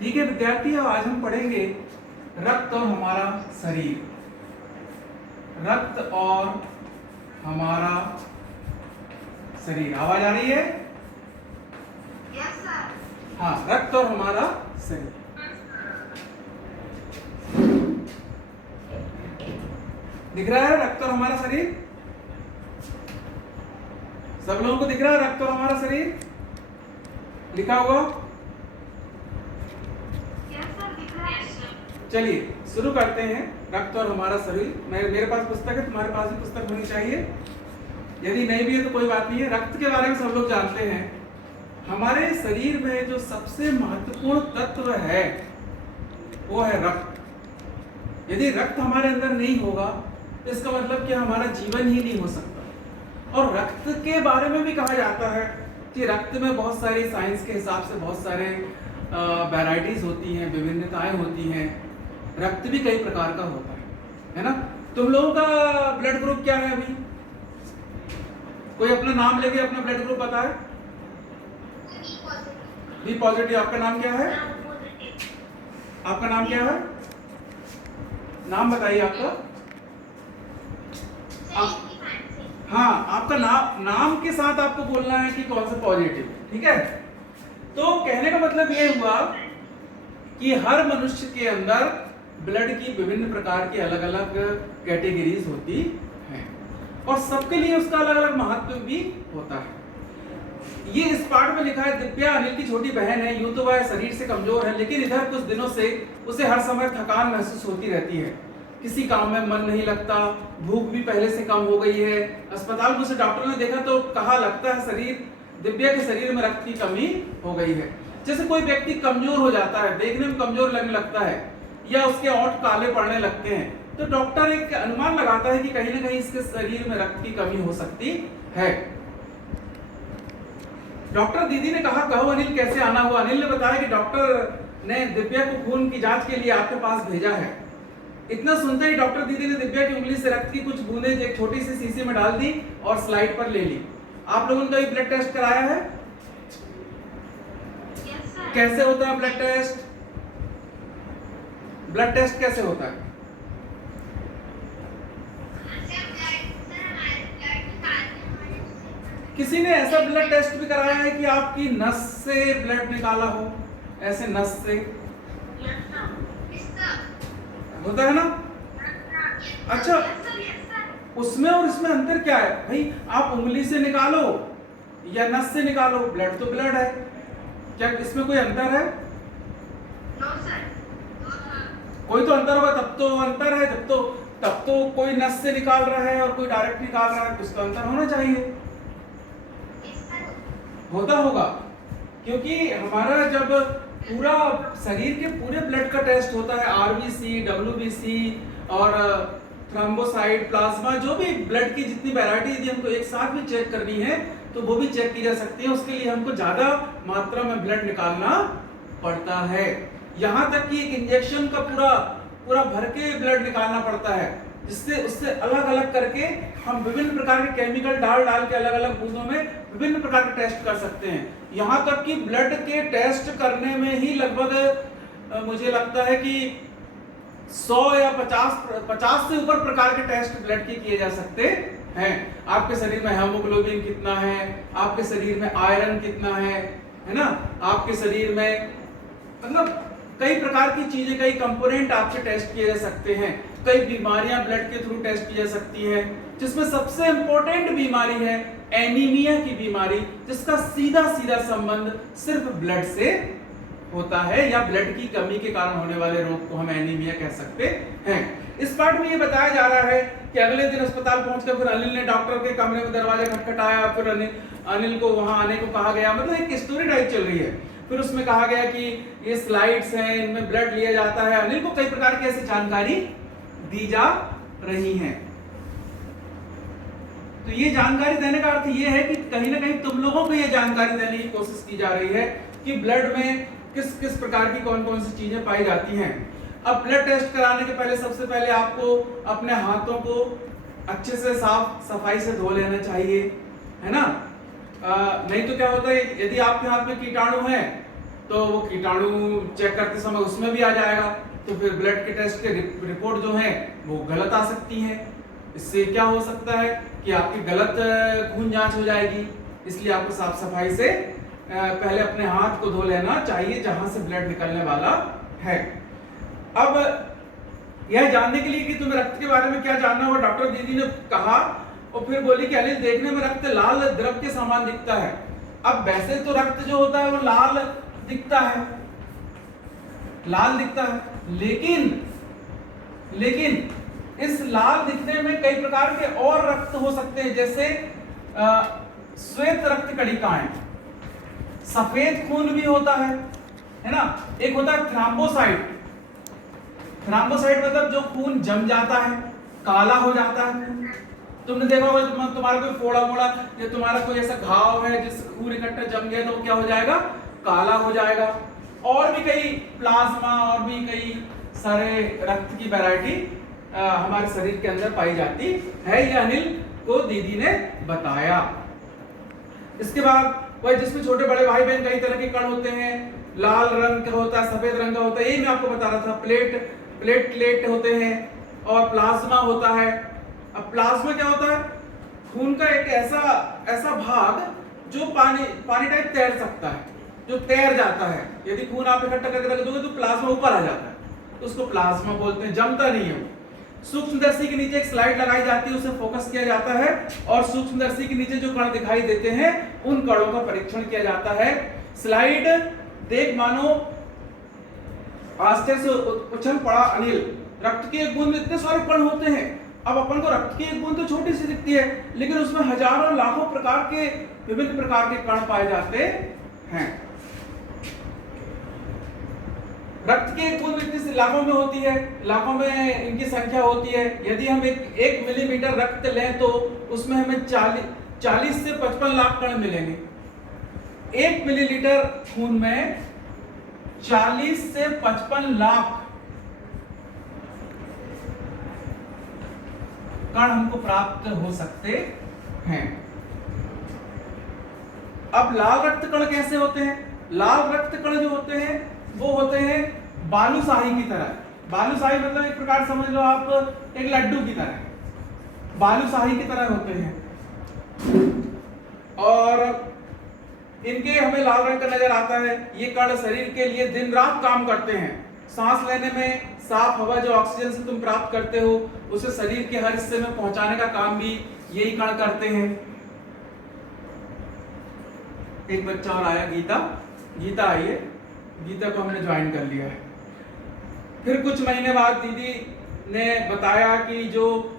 ठीक है विद्यार्थी, आज हम पढ़ेंगे रक्त और हमारा शरीर। रक्त और हमारा शरीर, आवाज आ रही है? Yes sir. हाँ, रक्त और हमारा शरीर। दिख रहा है रक्त और हमारा शरीर? सब लोगों को दिख रहा है रक्त और हमारा शरीर लिखा हुआ? चलिए शुरू करते हैं। रक्त और हमारा शरीर। मेरे पास पुस्तक है, तुम्हारे पास भी पुस्तक होनी चाहिए। यदि नहीं भी है तो कोई बात नहीं है। रक्त के बारे में सब लोग जानते हैं। हमारे शरीर में जो सबसे महत्वपूर्ण तत्व है वो है रक्त। यदि रक्त हमारे अंदर नहीं होगा तो इसका मतलब कि हमारा जीवन ही नहीं हो सकता। और रक्त के बारे में भी कहा जाता है कि रक्त में बहुत सारी, साइंस के हिसाब से बहुत सारे वैरायटीज होती हैं, विभिन्नताएं होती हैं। रक्त भी कई प्रकार का होता है ना? तुम लोगों का ब्लड ग्रुप क्या है अभी? कोई अपना नाम लेके अपना ब्लड ग्रुप बताए। B positive. आपका नाम क्या है? आपका नाम क्या है? नाम बताइए आपका। हाँ, आपका नाम के साथ आपको बोलना है कि कौन सा पॉजिटिव, ठीक है? तो कहने का मतलब ये हुआ कि हर मनुष्य के अंदर ब्लड की विभिन्न प्रकार की अलग अलग कैटेगरीज होती हैं और सबके लिए उसका अलग अलग महत्व भी होता है। ये इस पाठ में लिखा है, दिव्या अनिल की छोटी बहन है। यूं तो वह शरीर से कमजोर है, लेकिन इधर कुछ दिनों से उसे हर समय थकान महसूस होती रहती है। किसी काम में मन नहीं लगता, भूख भी पहले से कम हो गई है। अस्पताल में उसे डॉक्टर ने देखा तो कहा, लगता है दिव्या के शरीर में रक्त की कमी हो गई है। जैसे कोई व्यक्ति कमजोर हो जाता है, देखने में कमजोर लगने लगता है या उसके ओंठ काले पड़ने लगते हैं, तो डॉक्टर एक अनुमान लगाता है कि कहीं ना कहीं इसके शरीर में रक्त की कमी हो सकती है। डॉक्टर दीदी ने कहा, कहो अनिल कैसे आना हुआ? अनिल ने बताया कि डॉक्टर ने दिव्या को खून की जांच के लिए आपके पास भेजा है। इतना सुनते ही डॉक्टर दीदी ने दिव्या की उंगली से रक्त की कुछ बूंदें एक छोटी सी शीशी में डाल दी और स्लाइड पर ले ली। आप लोगों ने कभी ब्लड टेस्ट कराया है? कैसे होता है ब्लड टेस्ट? ब्लड टेस्ट कैसे होता है? किसी ने ऐसा ब्लड टेस्ट भी कराया है कि आपकी नस से ब्लड निकाला हो? ऐसे नस से होता है ना? अच्छा, उसमें और इसमें अंतर क्या है भाई? आप उंगली से निकालो या नस से निकालो, ब्लड तो ब्लड है। क्या इसमें कोई अंतर है? कोई तो अंतर होगा, तब तो अंतर है। तब तो कोई नस से निकाल रहा है और कोई डायरेक्ट निकाल रहा है, कुछ तो अंतर होना चाहिए। होता होगा, क्योंकि हमारा जब पूरा शरीर के पूरे ब्लड का टेस्ट होता है, आरबीसी, डब्ल्यूबीसी और थ्रोम्बोसाइट, प्लाज्मा, जो भी ब्लड की जितनी वैरायटी यदि हमको एक साथ भी चेक करनी है तो वो भी चेक की जा सकती है। उसके लिए हमको ज्यादा मात्रा में ब्लड निकालना पड़ता है। यहाँ तक कि एक इंजेक्शन का पूरा भर के ब्लड निकालना पड़ता है, जिससे उससे अलग अलग करके हम विभिन्न प्रकार के केमिकल डाल के अलग अलग बूंदों में विभिन्न प्रकार के टेस्ट कर सकते हैं। यहाँ तक कि ब्लड के टेस्ट करने में ही लगभग मुझे लगता है कि 100 या 50 से ऊपर प्रकार के टेस्ट ब्लड के किए जा सकते हैं। आपके शरीर में हेमोग्लोबिन कितना है, आपके शरीर में आयरन कितना है ना? आपके शरीर में मतलब कई प्रकार की चीजें, कई कंपोनेंट आपसे टेस्ट किए जा सकते हैं। कई बीमारियां ब्लड के थ्रू टेस्ट की जा सकती हैं, जिसमें सबसे इंपॉर्टेंट बीमारी है एनीमिया की बीमारी, जिसका सीधा संबंध सिर्फ ब्लड से होता है, या ब्लड की कमी के कारण होने वाले रोग को हम एनीमिया कह सकते हैं। इस पाठ में ये बताया जा रहा है कि अगले दिन अस्पताल पहुंचकर फिर अनिल ने डॉक्टर के कमरे में दरवाजा खटखटाया, फिर अनिल को वहां आने को कहा गया। मतलब एक स्टोरी टाइप चल रही है। फिर उसमें कहा गया कि ये स्लाइड्स हैं, इनमें ब्लड लिया जाता है। अनिल को कई प्रकार की ऐसी जानकारी दी जा रही है। तो ये जानकारी देने का अर्थ ये है कि कहीं ना कहीं तुम लोगों को ये जानकारी देने की कोशिश की जा रही है कि ब्लड में किस किस प्रकार की कौन कौन सी चीजें पाई जाती हैं। अब ब्लड टेस्ट कराने के पहले सबसे पहले आपको अपने हाथों को अच्छे से सफाई से धो लेना चाहिए, है ना? नहीं तो क्या होता है, यदि आपके हाथ में कीटाणु है तो वो कीटाणु चेक करते समय उसमें भी आ जाएगा, तो फिर ब्लड के टेस्ट के रिपोर्ट जो है वो गलत आ सकती है। इससे क्या हो सकता है कि आपकी गलत खून जांच हो जाएगी। इसलिए आपको साफ सफाई से पहले अपने हाथ को धो लेना चाहिए जहां से ब्लड निकलने वाला है। अब यह जानने के लिए कि तुम्हें रक्त के बारे में क्या जानना होगा, डॉक्टर दीदी ने कहा और फिर बोली कि अनिल देखने में रक्त लाल द्रव के समान दिखता है। अब वैसे तो रक्त जो होता है वो लाल दिखता है, लाल दिखता है, लेकिन इस लाल दिखने में कई प्रकार के और रक्त हो सकते हैं, जैसे श्वेत रक्त कणिकाएं, सफेद खून भी होता है ना। एक होता है थ्राम्बोसाइट। थ्राम्बोसाइट मतलब जो खून जम जाता है, काला हो जाता है। तुमने देखा होगा तुम्हारा कोई फोड़ा मोड़ा या तुम्हारा कोई ऐसा घाव है जिस खून इकट्ठा जम गया तो वो क्या हो जाएगा, काला हो जाएगा। और भी कई प्लाज्मा और भी कई सारे रक्त की वैरायटी हमारे शरीर के अंदर पाई जाती है, ये अनिल को दीदी ने बताया। इसके बाद वह जिसमें छोटे बड़े भाई बहन कई तरह के कण होते हैं, लाल रंग का होता है, सफेद रंग का होता है, यही मैं आपको बता रहा था। प्लेटलेट होते हैं और प्लाज्मा होता है। अब प्लाज्मा क्या होता है, खून का एक ऐसा भाग जो पानी टाइप तैर सकता है, जो तैर जाता है। यदि खून आप इकट्ठा करके रख दोगे तो प्लाज्मा ऊपर आ जाता है, तो उसको प्लाज्मा बोलते हैं, जमता नहीं है। सूक्ष्मदर्शी के नीचे एक स्लाइड लगाई जाती है, उसे फोकस किया जाता है और सूक्ष्मदर्शी के नीचे जो कण दिखाई देते हैं उन कणों का परीक्षण किया जाता है। स्लाइड देख मानो आश्चर्य से उछल पड़ा अनिल, रक्त की एक बूंद में इतने सारे कण होते हैं। अब अपन को रक्त की एक बूंद तो छोटी सी दिखती है, लेकिन उसमें हजारों लाखों प्रकार के विभिन्न प्रकार के कण पाए जाते हैं। रक्त की एक बूंद इतनी सी लाखों में होती है, लाखों में इनकी संख्या होती है। यदि हम एक मिलीमीटर रक्त लें तो उसमें हमें 40 से 55 लाख कण मिलेंगे। 1 मिलीलीटर खून में 40 से 55 लाख कण हमको प्राप्त हो सकते हैं। अब लाल रक्त कण कैसे होते हैं? लाल रक्त कण जो होते हैं वो होते हैं बालूशाही की तरह। बालूशाही मतलब एक प्रकार समझ लो आप एक लड्डू की तरह, बालूशाही की तरह होते हैं और इनके हमें लाल रंग का नजर आता है। ये कण शरीर के लिए दिन रात काम करते हैं। सांस लेने में साफ हवा जो ऑक्सीजन से तुम प्राप्त करते हो उसे शरीर के हर हिस्से में पहुंचाने का काम भी यही कण करते हैं। एक बच्चा और आया, गीता आई है, गीता को हमने ज्वाइन कर लिया है। फिर कुछ महीने बाद दीदी ने बताया कि जो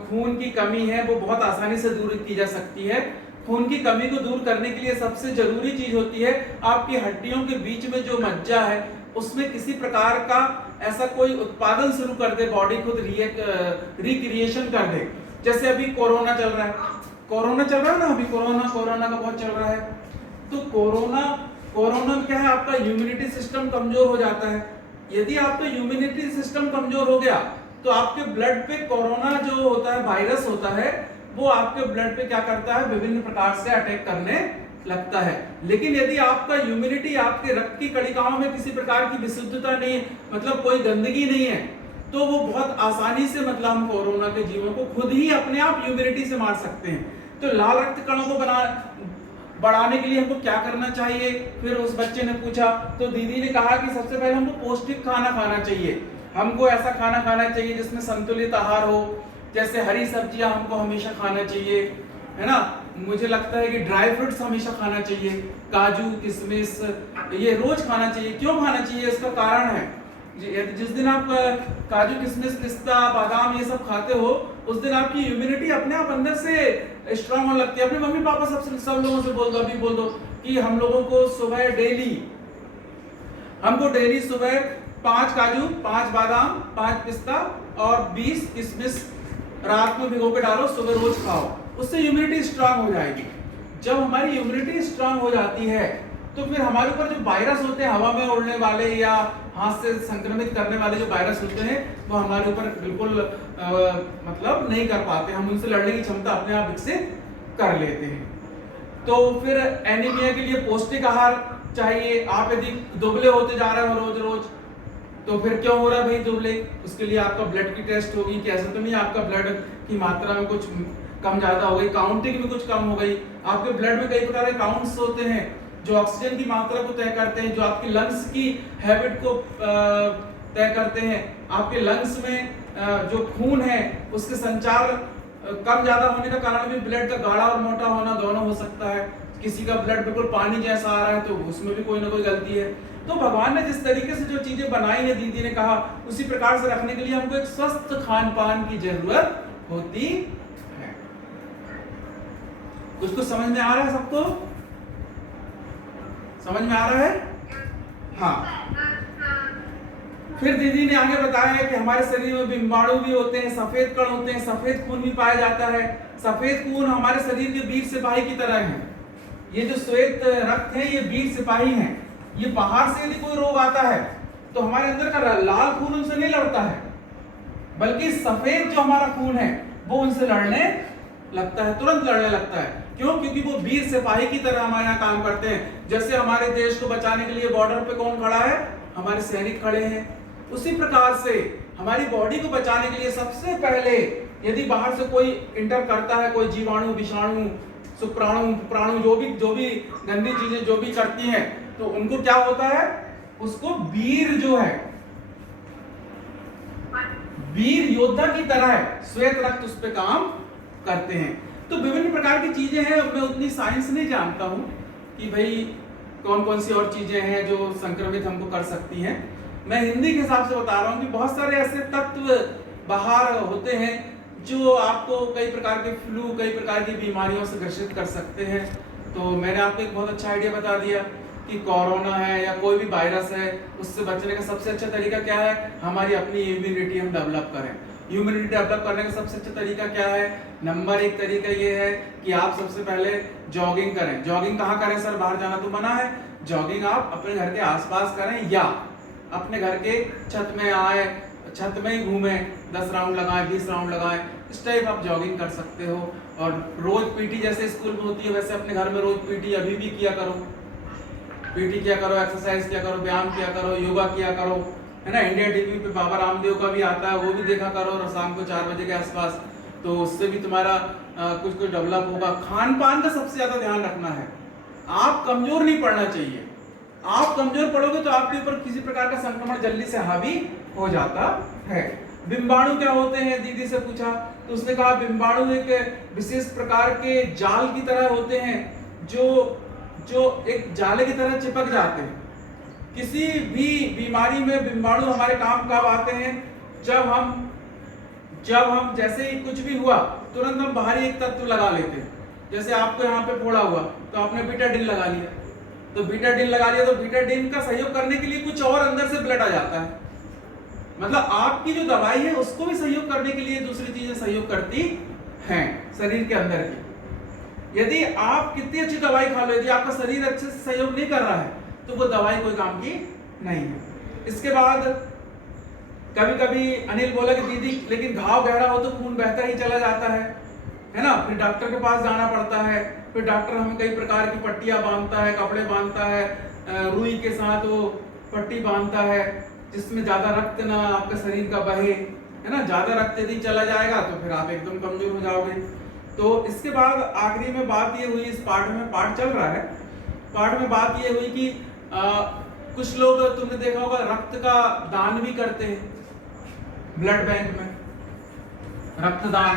खून की कमी है वो बहुत आसानी से दूर की जा सकती है। खून की कमी को दूर करने के लिए सबसे जरूरी चीज होती है आपकी हड्डियों के बीच में जो मज्जा है उसमें किसी प्रकार का ऐसा कोई उत्पादन शुरू कर दे, बॉडी खुद रिक्रिएशन कर दे। जैसे अभी कोरोना चल रहा है ना, अभी कोरोना का बहुत चल रहा है। तो कोरोना में क्या है, आपका इम्यूनिटी सिस्टम कमजोर हो जाता है। यदि आपका इम्यूनिटी सिस्टम कमजोर हो गया तो आपके ब्लड पे कोरोना जो होता है, वायरस होता है, वो आपके ब्लड पे क्या करता है, विभिन्न प्रकार से अटैक करने लगता है। लेकिन यदि आपका इम्यूनिटी, आपके रक्त की कणिकाओं में किसी प्रकार की विशुद्धता नहीं है, मतलब कोई गंदगी नहीं है, तो वो बहुत आसानी से मतलब हम कोरोना के जीवों को खुद ही अपने आप इम्यूनिटी से मार सकते हैं। तो लाल रक्त कणों को बढ़ाने के लिए हमको क्या करना चाहिए? फिर उस बच्चे ने पूछा तो दीदी ने कहा कि सबसे पहले हमको पौष्टिक खाना खाना चाहिए। हमको ऐसा खाना खाना चाहिए जिसमें संतुलित आहार हो, जैसे हरी सब्जियां हमको हमेशा खाना चाहिए, है ना। मुझे लगता है कि ड्राई फ्रूट्स हमेशा खाना चाहिए, काजू किशमिश ये रोज खाना चाहिए। क्यों खाना चाहिए? इसका कारण है, जिस दिन आप काजू किशमिश पिस्ता बादाम ये सब खाते हो उस दिन आपकी इम्यूनिटी अपने आप अंदर से स्ट्रांग होने लगती है। अपने मम्मी पापा सब लोगों से बोल दो, अभी बोल दो कि हम लोगों को सुबह डेली सुबह 5 काजू, 5 बादाम, 5 पिस्ता और 20 किशमिश रात में भिगो के डालो, सुबह रोज खाओ, उससे इम्यूनिटी स्ट्रांग हो जाएगी। जब हमारी इम्यूनिटी स्ट्रांग हो जाती है तो फिर हमारे ऊपर जो वायरस होते हैं, हवा में उड़ने वाले या हाथ से संक्रमित करने वाले जो वायरस होते हैं, वो हमारे ऊपर बिल्कुल मतलब नहीं कर पाते। हम उनसे लड़ने की क्षमता अपने आप विकसित कर लेते हैं। तो फिर एनीमिया के लिए पौष्टिक आहार चाहिए। आप यदि दुबले होते जा रहे हो रोज रोज, तो फिर क्यों हो रहा है भाई दुबले? उसके लिए आपका ब्लड की टेस्ट होगी कि ऐसा तो नहीं आपका ब्लड की मात्रा में कुछ कम ज्यादा हो गई, काउंटिंग में कुछ कम हो गई। आपके ब्लड में कई प्रकार के काउंट्स होते हैं जो ऑक्सीजन की मात्रा को तय करते हैं, जो आपकी लंग्स की हैबिट को तय करते हैं। आपके लंग्स में जो खून है उसके संचार कम ज्यादा होने का कारण भी ब्लड का गाढ़ा और मोटा होना दोनों हो सकता है। किसी का ब्लड बिल्कुल पानी जैसा आ रहा है तो उसमें भी कोई ना कोई गलती है। तो भगवान ने जिस तरीके से जो चीजें बनाई है, दीदी ने कहा, उसी प्रकार से रखने के लिए हमको एक स्वस्थ खान पान की जरूरत होती है। कुछ कुछ समझ में आ रहा है सबको? समझ में आ रहा है? हाँ। फिर दीदी ने आगे बताया है कि हमारे शरीर में बिंबाणु भी होते हैं, सफेद कण होते हैं, सफेद खून भी पाया जाता है। सफेद खून हमारे शरीर के वीर सिपाही की तरह है। ये जो श्वेत रक्त है ये वीर सिपाही हैं। ये बाहर से यदि कोई रोग आता है तो हमारे अंदर का लाल खून उनसे नहीं लड़ता है, बल्कि सफेद जो हमारा खून है वो उनसे लड़ने लगता है, तुरंत लड़ने लगता है। क्यों? क्योंकि वो वीर सिपाही की तरह हमारे यहाँ काम करते हैं। जैसे हमारे देश को बचाने के लिए बॉर्डर पे कौन खड़ा है? हमारे सैनिक खड़े हैं। उसी प्रकार से हमारी बॉडी को बचाने के लिए सबसे पहले यदि बाहर से कोई इंटर करता है, कोई जीवाणु, विषाणु, शुक्राणु, प्राणु, जो भी गंदी चीजें जो भी करती हैं, तो उनको क्या होता है? उसको वीर जो है, वीर योद्धा की तरह है, श्वेत रक्त उस पे काम करते हैं। तो विभिन्न प्रकार की चीजें हैं। मैं उतनी साइंस नहीं जानता हूं कि भाई कौन कौन सी और चीजें हैं जो संक्रमित हमको कर सकती हैं। मैं हिंदी के हिसाब से बता रहा हूं कि बहुत सारे ऐसे तत्व बाहर होते हैं जो आपको कई प्रकार के फ्लू, कई प्रकार की बीमारियों से ग्रसित कर सकते हैं। तो मैंने आपको एक बहुत अच्छा आइडिया बता दिया कि कोरोना है या कोई भी वायरस है, उससे बचने का सबसे अच्छा तरीका क्या है? हमारी अपनी इम्यूनिटी हम डेवलप करें। इम्यूनिटी डेवलप करने का सबसे अच्छा तरीका क्या है? नंबर एक तरीका ये है कि आप सबसे पहले जॉगिंग करें। जॉगिंग कहाँ करें सर? बाहर जाना तो मना है। जॉगिंग आप अपने घर के आसपास करें या अपने घर के छत में आए, छत में ही घूमें, 10 राउंड लगाएं, 20 राउंड लगाएं, इस टाइप आप जॉगिंग कर सकते हो। और रोज पीटी जैसे स्कूल में होती है वैसे अपने घर में रोज पीटी अभी भी किया करो। पीटी किया करो, एक्सरसाइज किया करो, व्यायाम किया करो, योगा किया करो, है ना। इंडिया टीवी पे बाबा रामदेव का भी आता है, वो भी देखा करो और शाम को 4 बजे के आसपास। तो उससे भी तुम्हारा कुछ कुछ डेवलप होगा। खान पान का सबसे ज्यादा ध्यान रखना है। आप कमजोर नहीं पड़ना चाहिए। आप कमजोर पड़ोगे तो आपके ऊपर किसी प्रकार का संक्रमण जल्दी से हावी हो जाता है। बिंबाणु क्या होते हैं? दीदी से पूछा तो उसने कहा बिंबाणु एक विशेष प्रकार के जाल की तरह होते हैं जो एक जाले की तरह चिपक जाते हैं। किसी भी बीमारी में बिंबाणु हमारे काम कब आते हैं? जब हम जैसे ही कुछ भी हुआ तुरंत हम बाहरी एक तत्व लगा लेते हैं। जैसे आपको यहाँ पे फोड़ा हुआ तो आपने बीटाडिन लगा लिया, तो बीटाडिन का सहयोग करने के लिए कुछ और अंदर से ब्लड आ जाता है। मतलब आपकी जो दवाई है उसको भी सहयोग करने के लिए दूसरी चीजें सहयोग करती हैं शरीर के अंदर की। यदि आप कितनी अच्छी दवाई खा लो, यदि आपका शरीर अच्छे से सहयोग नहीं कर रहा है तो वो दवाई कोई काम की नहीं है। इसके बाद कभी कभी अनिल बोला कि दीदी लेकिन घाव गहरा हो तो खून बहता ही चला जाता है ना। फिर डॉक्टर के पास जाना पड़ता है। फिर डॉक्टर हमें कई प्रकार की पट्टियां बांधता है, कपड़े बांधता है, रुई के साथ वो पट्टी बांधता है जिसमें ज्यादा रक्त ना आपके शरीर का बहे, है ना। ज्यादा रक्त यदि चला जाएगा तो फिर आप एकदम कमजोर हो जाओगे। तो इसके बाद आखिरी में बात ये हुई, इस पार्ट में पार्ट चल रहा है, पार्ट में बात ये हुई कि कुछ लोग तुमने देखा होगा रक्त का दान भी करते हैं ब्लड बैंक में, रक्तदान,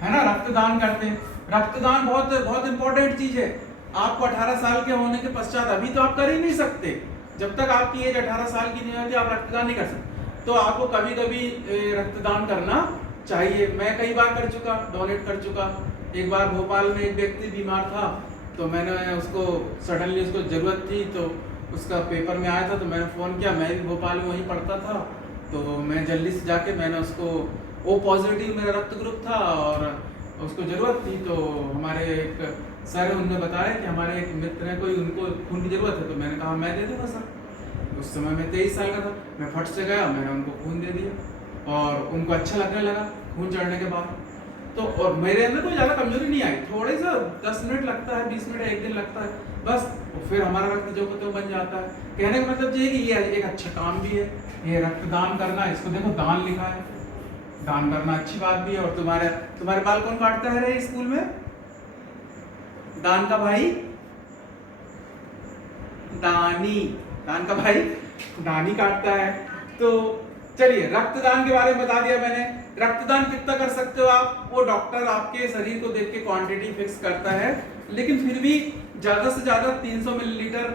है ना, रक्तदान करते हैं। रक्तदान बहुत बहुत इंपॉर्टेंट चीज है। आपको 18 साल के होने के पश्चात, अभी तो आप कर ही नहीं सकते, जब तक आपकी एज 18 साल की नहीं होती आप रक्तदान नहीं कर सकते। तो आपको कभी कभी रक्तदान करना चाहिए। मैं कई बार कर चुका, डोनेट कर चुका। एक बार भोपाल में एक व्यक्ति बीमार था तो मैंने उसको सडनली उसको जरूरत थी तो उसका पेपर में आया था तो मैंने फ़ोन किया। मैं भी भोपाल में वहीं पढ़ता था तो मैं जल्दी से जाके मैंने उसको, ओ पॉजिटिव मेरा रक्त ग्रुप था और उसको ज़रूरत थी। तो हमारे एक सर उनने बताया कि हमारे एक मित्र हैं, कोई उनको खून की ज़रूरत है। तो मैंने कहा मैं दे दूँगा सर। उस समय मैं 23 साल का था। मैं फट से गया, मैंने उनको खून दे दिया और उनको अच्छा लगने लगा खून चढ़ने के बाद। तो और मेरे अंदर कोई ज़्यादा कमजोरी नहीं आई, थोड़े सा 10 मिनट लगता है, 20 मिनट, 1 दिन लगता है बस, फिर हमारा रक्त जो को तो बन जाता है। कहने का मतलब ये है कि ये एक अच्छा काम भी है, ये रक्तदान करना, इसको देखो दान लिखा है, दान करना अच्छी बात भी है। और तुम्हारे बाल कौन काटता है रे स्कूल में? दान का भाई दानी, दान का भाई दानी काटता है। तो चलिए, रक्तदान के बारे में बता दिया मैंने। रक्तदान कितना कर सकते हो आप, वो डॉक्टर आपके शरीर को देख के क्वांटिटी फिक्स करता है, लेकिन फिर भी ज्यादा से ज्यादा 300 मिलीलीटर,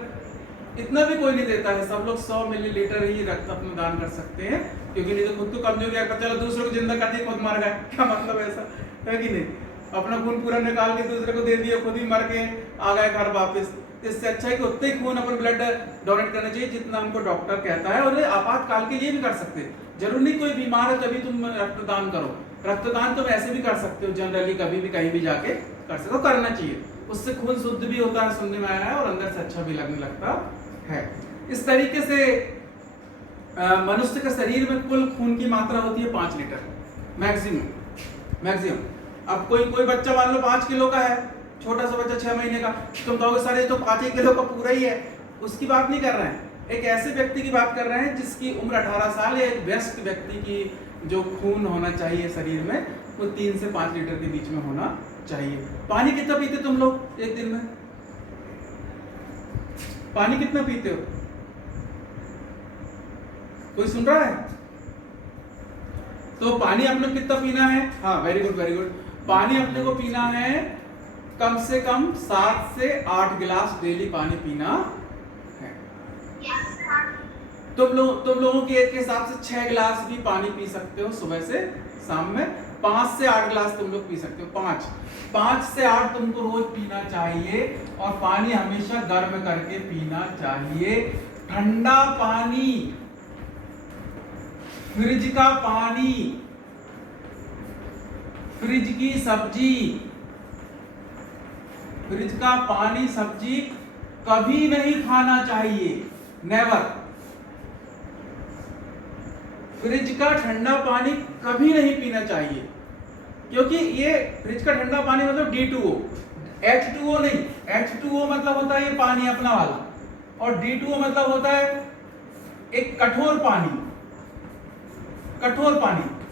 इतना भी कोई नहीं देता है। सब लोग 100 मिलीलीटर ही रक्त अपना दान कर सकते हैं, क्योंकि नहीं तो खुद तो कमजोर है, चलो दूसरों को जिंदा कर दिया, खुद मर गए, क्या मतलब ऐसा है कि नहीं? अपना खून पूरा निकाल के दूसरे को दे दिया, खुद ही मर के आ गए घर वापस। इससे अच्छा है कि उतने ही खून अपन ब्लड डोनेट करना चाहिए जितना हमको डॉक्टर कहता है। और आपातकाल के लिए भी कर सकते हैं, जरूर नहीं कोई बीमार है तभी तुम रक्तदान करो। रक्तदान तुम ऐसे भी कर सकते हो, जनरली कभी भी कहीं भी जाके कर सकते हो, करना चाहिए। उससे खून शुद्ध भी होता है, सुनने में आया है, और अंदर से अच्छा भी लगने लगता है। इस तरीके से मनुष्य के शरीर में कुल खून की मात्रा होती है 5 लीटर मैक्सिमम। अब कोई बच्चा मान लो 5 किलो का है, छोटा सा बच्चा 6 महीने का, तुम कहोगे सर ये तो 5 किलो का पूरा ही है। उसकी बात नहीं कर रहे हैं, एक ऐसे व्यक्ति की बात कर रहे हैं जिसकी उम्र 18 साल है। एक वयस्क व्यक्ति की जो खून होना चाहिए शरीर में, वो 3 से 5 लीटर के बीच में होना चाहिए। पानी कितना पीते तुम लोग एक दिन में? पानी कितना पीते हो? कोई सुन रहा है? तो पानी अपने को कितना पीना है? हाँ, वेरी गुड। पानी अपने को पीना है कम से कम 7 से 8 गिलास डेली पानी पीना है। तुम लोगों की एज के हिसाब से 6 गिलास भी पानी पी सकते हो सुबह से शाम में। 5 से 8 गिलास तुम लोग पी सकते हो। 5 से 8 तुमको रोज पीना चाहिए, और पानी हमेशा गर्म करके पीना चाहिए। ठंडा पानी, फ्रिज का पानी, फ्रिज की सब्जी, फ्रिज का पानी सब्जी कभी नहीं खाना चाहिए, नेवर। फ्रिज का ठंडा पानी कभी नहीं पीना चाहिए, क्योंकि ये फ्रिज का ठंडा पानी मतलब D2O, H2O नहीं। H2O मतलब होता है ये पानी अपना वाला, और D2O मतलब होता है एक कठोर पानी।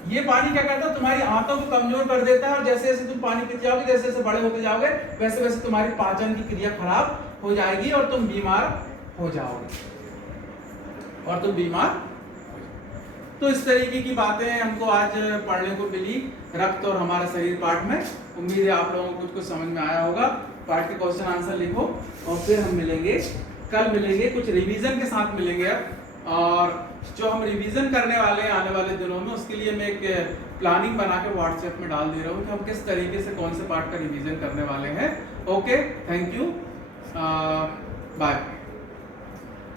ये पानी क्या करता है, तुम्हारी आंतों को कमजोर कर देता है, और जैसे जैसे तुम पानी पीते जाओगे, जैसे जैसे बड़े होते जाओगे, वैसे वैसे तुम्हारी पाचन की क्रिया खराब हो जाएगी और तुम बीमार हो जाओगे। तो इस तरीके की बातें हमको आज पढ़ने को मिली रक्त और हमारा शरीर पाठ में। उम्मीद है आप लोगों को कुछ समझ में आया होगा। पाठ के क्वेश्चन आंसर लिखो, और फिर हम कल मिलेंगे, कुछ रिवीजन के साथ मिलेंगे अब। और जो हम रिवीजन करने वाले हैं आने वाले दिनों में, उसके लिए मैं एक प्लानिंग बना के व्हाट्सएप में डाल दे रहा हूँ कि हम किस तरीके से कौन से पार्ट का रिवीजन करने वाले हैं। Okay, thank you, bye.